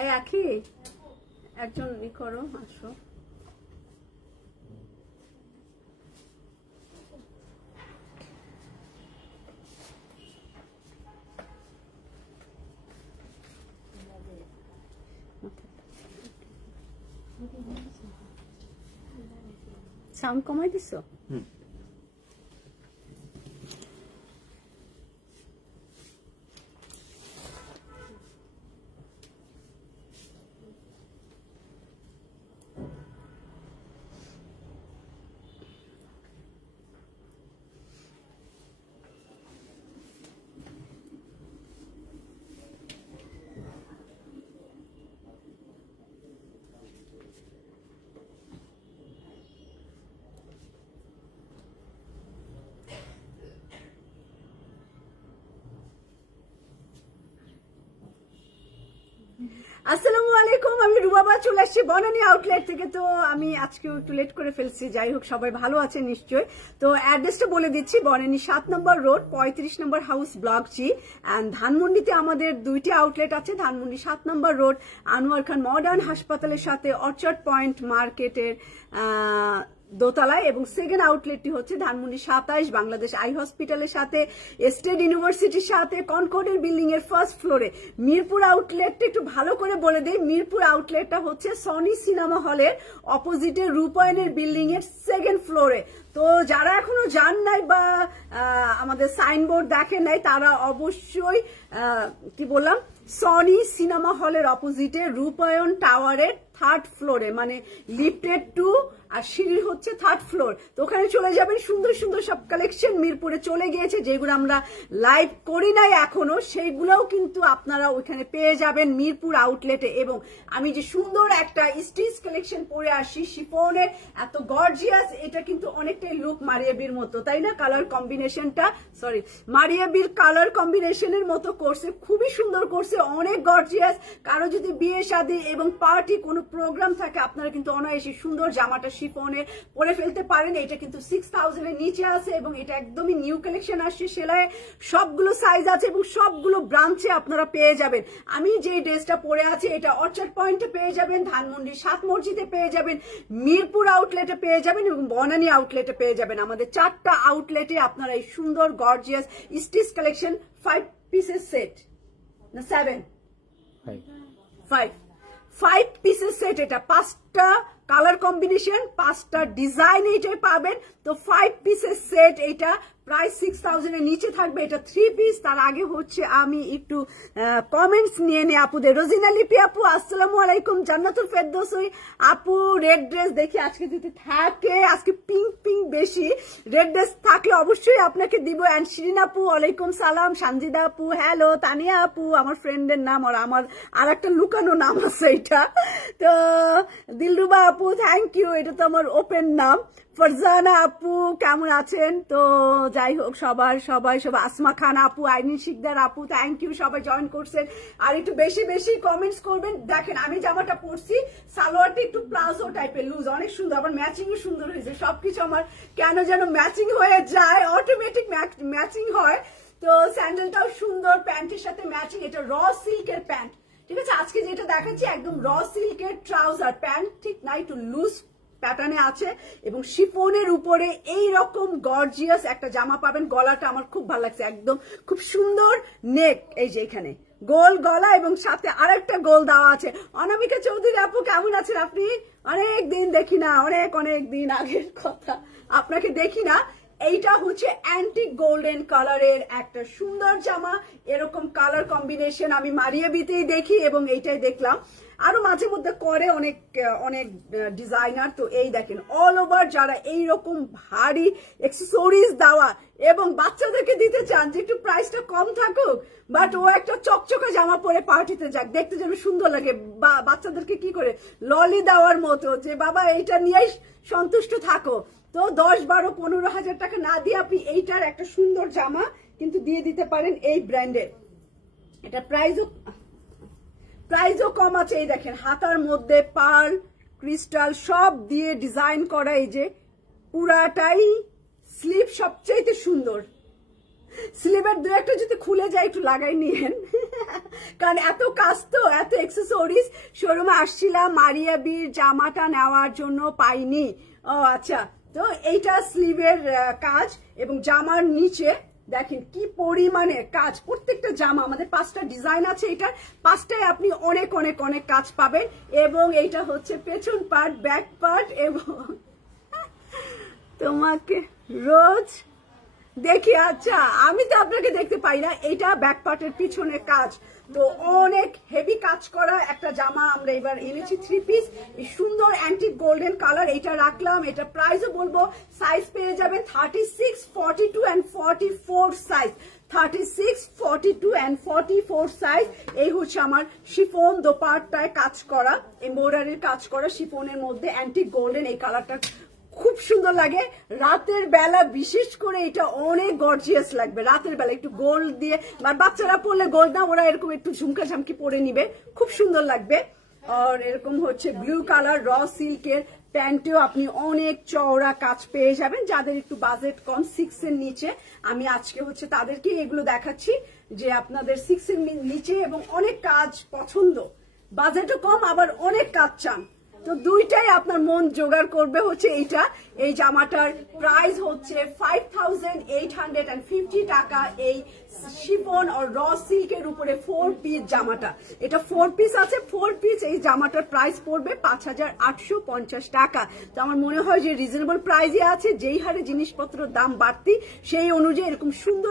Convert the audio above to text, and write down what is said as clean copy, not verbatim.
এই আখি একজন ই করো, আসো। সাউন্ড কমাই দিছো? আসসালামু আলাইকুম, আমি রুবাবা চলে আসছি বনানী আউটলেট থেকে। তো আমি আজকেও একটু লেট করে ফেলছি, যাই হোক সবাই ভালো আছে নিশ্চয়। তো অ্যাড্রেসটা বলে দিচ্ছি, বনানী 7 নম্বর রোড 35 নম্বর হাউস ব্লক জি। অ্যান্ড ধানমন্ডিতে আমাদের 2টি আউটলেট আছে। ধানমন্ডি 7 নম্বর রোড আনোয়ার খান মডার্ন হাসপাতালের সাথে অর্চার্ড পয়েন্ট মার্কেটের দোতলায়, এবং সেকেন্ড আউটলেটটি হচ্ছে ধানমন্ডি 27 বাংলাদেশ আই হসপিটালের সাথে স্টেট ইউনিভার্সিটির সাথে কনকর্ডের বিল্ডিং এর ফার্স্ট ফ্লোরে। মিরপুর আউটলেটটা একটু ভালো করে বলে দেই, মিরপুর আউটলেটটা হচ্ছে সনি সিনেমা হলের অপোজিটে রূপায়ণের বিল্ডিং এর সেকেন্ড ফ্লোরে। তো যারা এখনো যান নাই বা আমাদের সাইনবোর্ড দেখেন নাই, তারা অবশ্যই কি বললাম, সনি সিনেমা হলের অপোজিটে রূপায়ণ টাওয়ারের 3rd ফ্লোরে, মানে লিফটেড 2 আর সিঁড়ি হচ্ছে 3rd ফ্লোর। তো ওখানে চলে যাবেন, সুন্দর সুন্দর সব কালেকশন মিরপুরে চলে গিয়েছে, যেগুলো আমরা লাইভ করি নাই এখনো, সেইগুলোও কিন্তু আপনারা ওইখানে পেয়ে যাবেন মিরপুর আউটলেটে। এবং আমি যে সুন্দর একটা স্টিচ কালেকশন পরে আসি শিফনের, এত গর্জিয়াস, এটা কিন্তু অনেকটাই লুক মারিয়াবির মতো, তাই না? কালার কম্বিনেশনটা, সরি, মারিয়াবির কালার কম্বিনেশনের মতো করছে, খুবই সুন্দর করছে, অনেক গর্জিয়াস। কারো যদি বিয়ে শাদী এবং পার্টি কোনো প্রোগ্রাম থাকে, আপনারা কিন্তু অনায়াসে সুন্দর জামাটা শিফনে পরে ফেলতে পারেন। এটা কিন্তু 6000 এর নিচে আছে এবং এটা একদমই নিউ কালেকশন আসছে, সেলাই সবগুলো সাইজ আছে এবং সবগুলো ব্রাঞ্চে আপনারা পেয়ে যাবেন। আমি যে ড্রেসটা পরে আছি এটা অর্চার্ড পয়েন্টে পেয়ে যাবেন, ধানমন্ডি 7 মসজিদে পেয়ে যাবেন, মিরপুর আউটলেটে পেয়ে যাবেন এবং বনানী আউটলেটে পেয়ে যাবেন। আমাদের 4টা আউটলেটে আপনারা এই সুন্দর গর্জিয়াস স্টিচ কালেকশন 5 পিসের সেট, না 7, 5 পিসের সেট, এটা 5টা কালার কম্বিনেশন, 5টা ডিজাইন এইটাই পাবেন। তো 5 পিসের সেট, এটা প্রাইস 6000 এর নিচে থাকবে। এটা 3 পিস। তার আগে হচ্ছে আমি একটু কমেন্টস নিয়ে নি আপুদের। রোজিনা লিপি আপু আসসালামু আলাইকুম। জান্নাতুল ফেরদৌসী আপু, রেড ড্রেস দেখি আজকে যদি থাকে, আজকে পিঙ্ক পিঙ্ক বেশি, রেড ড্রেস থাকলে অবশ্যই আপনাকে দিব। এন্ড শিরিন আপু ওয়ালাইকুম সালাম। সানজিদা আপু হ্যালো। তানিয়া আপু আমার ফ্রেন্ডের নাম, আর আমার আর একটা লুকানো নাম আছে এটা। তো দিলরুবা আপু থ্যাংক ইউ, এটা তো আমার ওপেন নাম। ফারজানা আপু কেমন আছেন? তো যাই হোক সবাই, আসমা খান আপু, আইনিন শিকদার আপু থ্যাংক ইউ, সবাই জয়েন করছেন। আর একটু বেশি বেশি কমেন্টস করবেন। দেখেন আমি জামাটা পরছি, সালোয়ারটা একটু প্লাজো টাইপের লুজ, অনেক সুন্দর, আবার ম্যাচিংও সুন্দর হয়েছে। সবকিছু আমার কেন যেন ম্যাচিং হয়ে যায়, অটোমেটিক ম্যাচিং হয়। তো স্যান্ডেলটাও সুন্দর, প্যান্টের সাথে ম্যাচিং। এটা র সিল্কের প্যান্ট, ঠিক আছে? আজকে যেটা দেখাচ্ছি একদম র সিল্কের ট্রাউজার, প্যান্ট ঠিক না, একটু লুজ প্যাটার্নে আছে এবং শিফনের উপরে এই রকম গর্জিয়াস একটা জামা পাবেন। গলাটা আমার খুব ভালো লাগছে, একদম খুব সুন্দর নেক, এই যে এখানে গোল গলা এবং সাথে আরেকটা গোল দেওয়া আছে। অনামিকা চৌধুরী আপু কেমন আছেন আপনি? অনেক দিন দেখি না, অনেক দিন আগের কথা, আপনাকে দেখি না। এইটা হচ্ছে অ্যান্টিক গোল্ডেন কালারের একটা সুন্দর জামা। এরকম কালার কম্বিনেশন আমি মারিয়াবিতেই দেখি এবং এইটাই দেখলাম, আরো মাঝে মধ্যে করে অনেক ডিজাইনার। তো এই দেখেন অল ওভার যারা এইরকম ভারী অ্যাক্সেসরিজ দেওয়া এবং বাচ্চাদেরকে দিতে চান যে একটু প্রাইসটা কম থাকুক, বাট ও একটা চকচকে জামা পরে পার্টিতে যাক, দেখতে যেন সুন্দর লাগে, বা বাচ্চাদেরকে কি করে ললি দেওয়ার মতো, যে বাবা এইটা নিয়েই সন্তুষ্ট থাকো। তো 10, 12, 15 হাজার টাকা না দিয়ে আপনি এইটার একটা সুন্দর জামা কিন্তু দিয়ে দিতে পারেন এই ব্র্যান্ডের। এটা প্রাইসও কম আছে। এই দেখেন হাতার মধ্যে পার্ল ক্রিস্টাল সব দিয়ে ডিজাইন করা, এই যে পুরাটাই স্লিভ সবচেয়ে সুন্দর, স্লিভের দু একটা যদি খুলে যায় একটু লাগাই নিয়েন, কারণ এত কাজ তো, এত এক্সেসরিজ। শোরুমে আসছিলাম মারিয়া বির জামাটা নেওয়ার জন্য পাইনি। ও আচ্ছা, তো এইটা স্লিভের কাজ এবং জামার নিচে দেখেন কি পরিমাণে কাজ। প্রত্যেকটা জামা আমাদের 5টা ডিজাইন আছে, এটার 5টায় আপনি অনেক অনেক অনেক কাজ পাবেন। এবং এইটা হচ্ছে পেছন পার্ট, ব্যাক পার্ট। এবং তোমাকে রোজ দেখি, আচ্ছা আমি তো আপনাকে দেখতে পাই না, এটা ব্যাক পার্টের পিছনে কাজ। তো অনেক হেভি কাজ করা একটা জামা আমরা এবার এনেছি 3 পিস, এই সুন্দর অ্যান্টিক গোল্ডেন কালার। এটা রাখলাম, এটা প্রাইসও বলবো। সাইজ পেয়ে যাবেন 36, 42 and 44 সাইজ। 36, 42 and 44 size. এই হচ্ছে আমার শিফন দোপাট্টায় কাজ করা, এমব্রয়ডারির কাজ করা শিফনের মধ্যে অ্যান্টিক গোল্ডেন। এই কালারটা খুব সুন্দর লাগে রাতের বেলা, বিশেষ করে এটা অনেক গর্জিয়াস লাগবে রাতের বেলা। একটু গোল্ড দিয়ে, আর বাচ্চারা পরলে গোল্ড না, ওরা এরকম একটু ঝুমকা ঝামকি পরে নিবে, খুব সুন্দর লাগবে। আর এরকম হচ্ছে ব্লু কালার র সিল্কের প্যান্টেও আপনি অনেক চওড়া কাজ পেয়ে যাবেন। যাদের একটু বাজেট কম, 6 এর নিচে, আমি আজকে হচ্ছে তাদেরকে এগুলো দেখাচ্ছি যে আপনাদের 6 এর নিচে এবং অনেক কাজ পছন্দ, বাজেটও কম আবার অনেক কাজ চান, তো দুইটাই আপনার মন জোগাড় করবে। হচ্ছে এইটা, এই জামাটার প্রাইস হচ্ছে 5850 টাকা। এই শিফন আর র সিল্কের উপরে 4 পিস জামাটা, এটা 4 পিস আছে, 4 পিস। এই জামাটার প্রাইস পড়বে 5850 টাকা। তো আমার মনে হয় যে রিজনেবল প্রাইসে আছে, যেই হারে জিনিসপত্রের দাম বাড়তি সেই অনুযায়ী এরকম সুন্দর